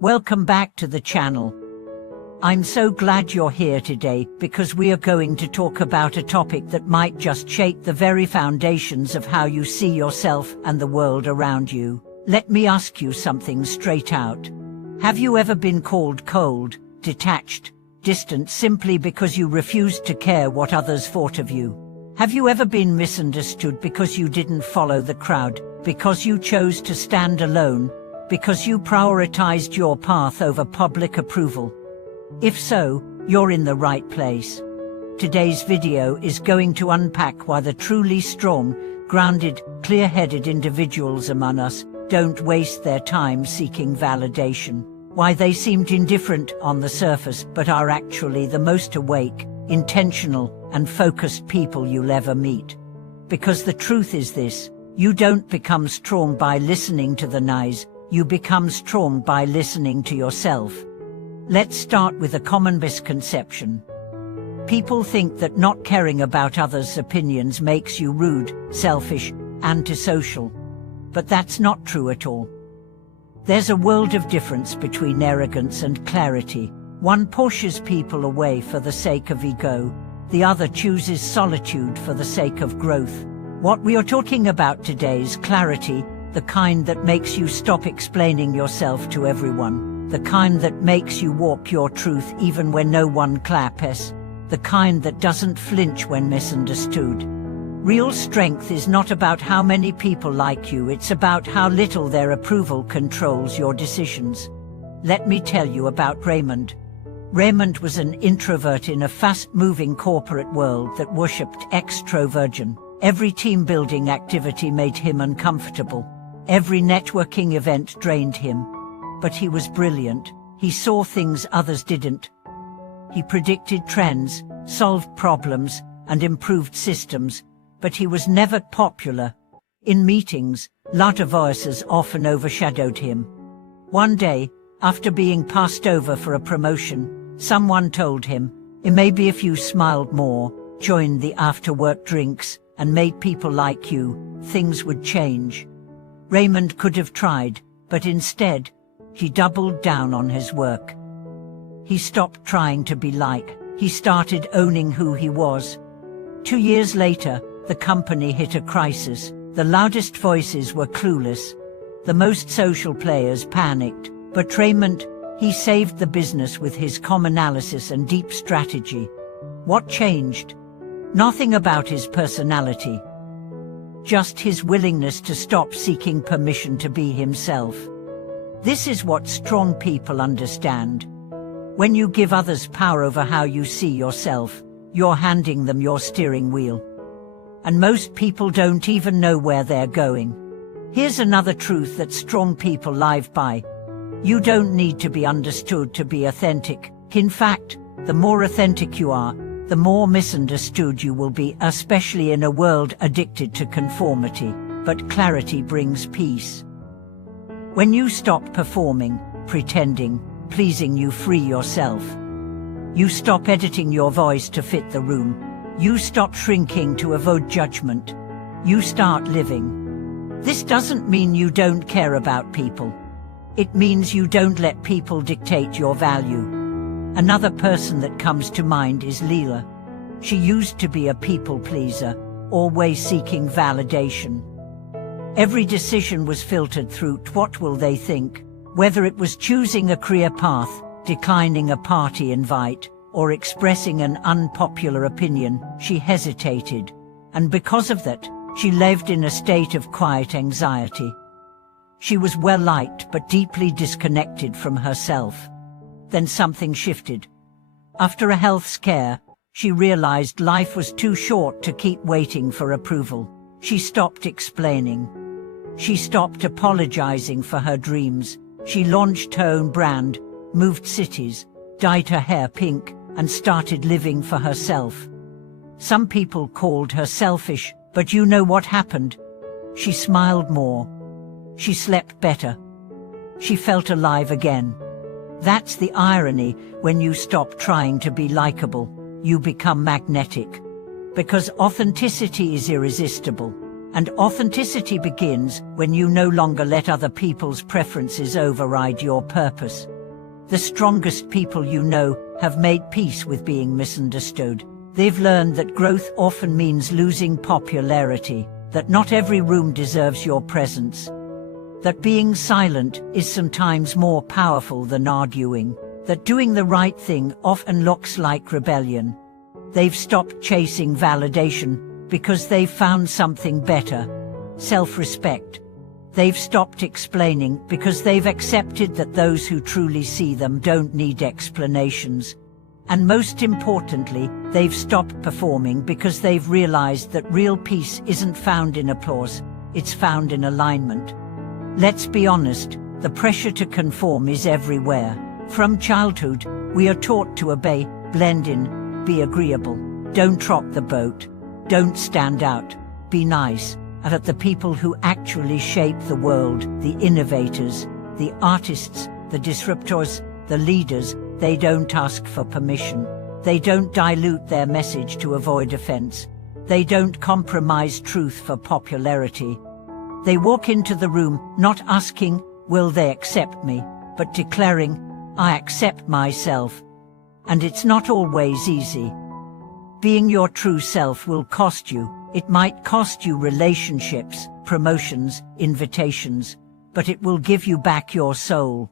Welcome back to the channel. I'm so glad you're here today because we are going to talk about a topic that might just shake the very foundations of how you see yourself and the world around you. Let me ask you something straight out. Have you ever been called cold, detached, distant simply because you refused to care what others thought of you? Have you ever been misunderstood because you didn't follow the crowd, because you chose to stand alone, because you prioritized your path over public approval? If so, you're in the right place. Today's video is going to unpack why the truly strong, grounded, clear-headed individuals among us don't waste their time seeking validation. Why they seemed indifferent on the surface but are actually the most awake, intentional, and focused people you'll ever meet. Because the truth is this: you don't become strong by listening to the noise, you become strong by listening to yourself. Let's start with a common misconception. People think that not caring about others' opinions makes you rude, selfish, antisocial. But that's not true at all. There's a world of difference between arrogance and clarity. One pushes people away for the sake of ego, the other chooses solitude for the sake of growth. What we are talking about today is clarity, the kind that makes you stop explaining yourself to everyone, the kind that makes you walk your truth even when no one claps, the kind that doesn't flinch when misunderstood. Real strength is not about how many people like you, it's about how little their approval controls your decisions. Let me tell you about Raymond. Raymond was an introvert in a fast-moving corporate world that worshipped extroversion. Every team-building activity made him uncomfortable. Every networking event drained him. But he was brilliant. He saw things others didn't. He predicted trends, solved problems, and improved systems. But he was never popular. In meetings, louder voices often overshadowed him. One day, after being passed over for a promotion, someone told him, maybe if you smiled more, joined the after-work drinks, and made people like you, things would change. Raymond could have tried, but instead, he doubled down on his work. He stopped trying to be like, he started owning who he was. 2 years later, the company hit a crisis. The loudest voices were clueless. The most social players panicked. But Raymond, he saved the business with his calm analysis and deep strategy. What changed? Nothing about his personality. Just his willingness to stop seeking permission to be himself. This is what strong people understand. When you give others power over how you see yourself, you're handing them your steering wheel. And most people don't even know where they're going. Here's another truth that strong people live by. You don't need to be understood to be authentic. In fact, the more authentic you are, the more misunderstood you will be, especially in a world addicted to conformity. But clarity brings peace. When you stop performing, pretending, pleasing, you free yourself. You stop editing your voice to fit the room. You stop shrinking to avoid judgment. You start living. This doesn't mean you don't care about people. It means you don't let people dictate your value. Another person that comes to mind is Leela. She used to be a people pleaser, always seeking validation. Every decision was filtered through what will they think, whether it was choosing a career path, declining a party invite, or expressing an unpopular opinion. She hesitated, and because of that, she lived in a state of quiet anxiety. She was well-liked but deeply disconnected from herself. Then something shifted. After a health scare, she realized life was too short to keep waiting for approval. She stopped explaining. She stopped apologizing for her dreams. She launched her own brand, moved cities, dyed her hair pink, and started living for herself. Some people called her selfish, but you know what happened? She smiled more. She slept better. She felt alive again. That's the irony. When you stop trying to be likable, you become magnetic. Because authenticity is irresistible. And authenticity begins when you no longer let other people's preferences override your purpose. The strongest people you know have made peace with being misunderstood. They've learned that growth often means losing popularity, that not every room deserves your presence, that being silent is sometimes more powerful than arguing, that doing the right thing often looks like rebellion. They've stopped chasing validation because they've found something better: self-respect. They've stopped explaining because they've accepted that those who truly see them don't need explanations. And most importantly, they've stopped performing because they've realized that real peace isn't found in applause, it's found in alignment. Let's be honest, the pressure to conform is everywhere. From childhood, we are taught to obey, blend in, be agreeable. Don't rock the boat. Don't stand out. Be nice. And at the people who actually shape the world, the innovators, the artists, the disruptors, the leaders, they don't ask for permission. They don't dilute their message to avoid offense. They don't compromise truth for popularity. They walk into the room not asking, will they accept me, but declaring, I accept myself. And it's not always easy. Being your true self will cost you. It might cost you relationships, promotions, invitations, but it will give you back your soul.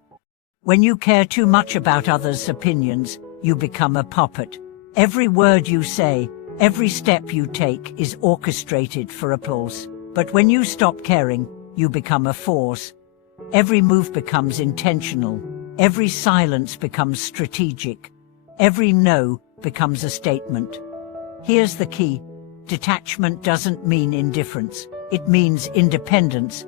When you care too much about others' opinions, you become a puppet. Every word you say, every step you take is orchestrated for applause. But when you stop caring, you become a force. Every move becomes intentional. Every silence becomes strategic. Every no becomes a statement. Here's the key. Detachment doesn't mean indifference. It means independence.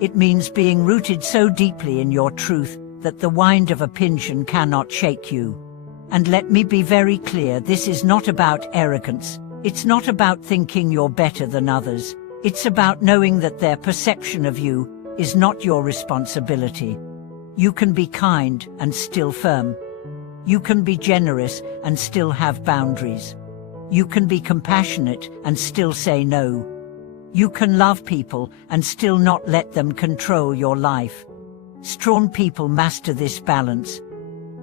It means being rooted so deeply in your truth that the wind of opinion cannot shake you. And let me be very clear, this is not about arrogance. It's not about thinking you're better than others. It's about knowing that their perception of you is not your responsibility. You can be kind and still firm. You can be generous and still have boundaries. You can be compassionate and still say no. You can love people and still not let them control your life. Strong people master this balance.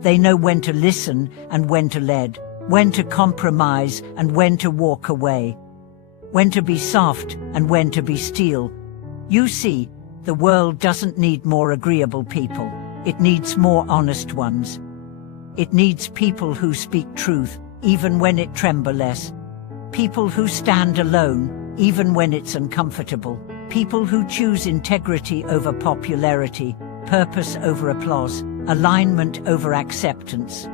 They know when to listen and when to lead, when to compromise and when to walk away, when to be soft and when to be steel. You see, the world doesn't need more agreeable people. It needs more honest ones. It needs people who speak truth, even when it trembles less. People who stand alone, even when it's uncomfortable. People who choose integrity over popularity, purpose over applause, alignment over acceptance.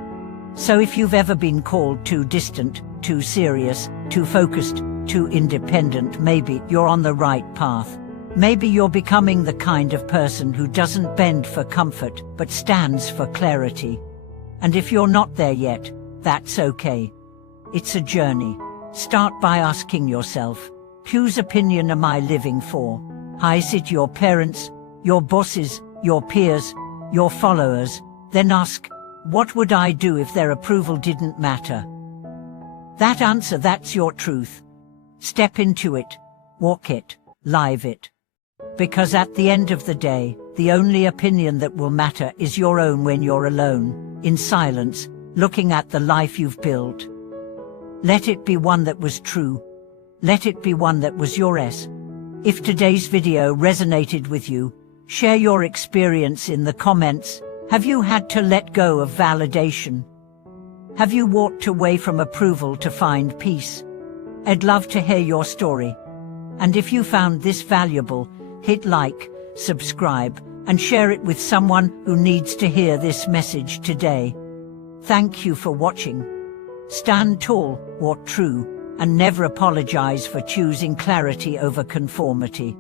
So if you've ever been called too distant, too serious, too focused, too independent, maybe you're on the right path. Maybe you're becoming the kind of person who doesn't bend for comfort, but stands for clarity. And if you're not there yet, that's okay. It's a journey. Start by asking yourself, whose opinion am I living for? Is it your parents, your bosses, your peers, your followers? Then ask, what would I do if their approval didn't matter? That answer, that's your truth. Step into it, walk it, live it. Because at the end of the day, the only opinion that will matter is your own when you're alone, in silence, looking at the life you've built. Let it be one that was true. Let it be one that was yours. If today's video resonated with you, share your experience in the comments. Have you had to let go of validation? Have you walked away from approval to find peace? I'd love to hear your story. And if you found this valuable, hit like, subscribe, and share it with someone who needs to hear this message today. Thank you for watching. Stand tall, walk true, and never apologize for choosing clarity over conformity.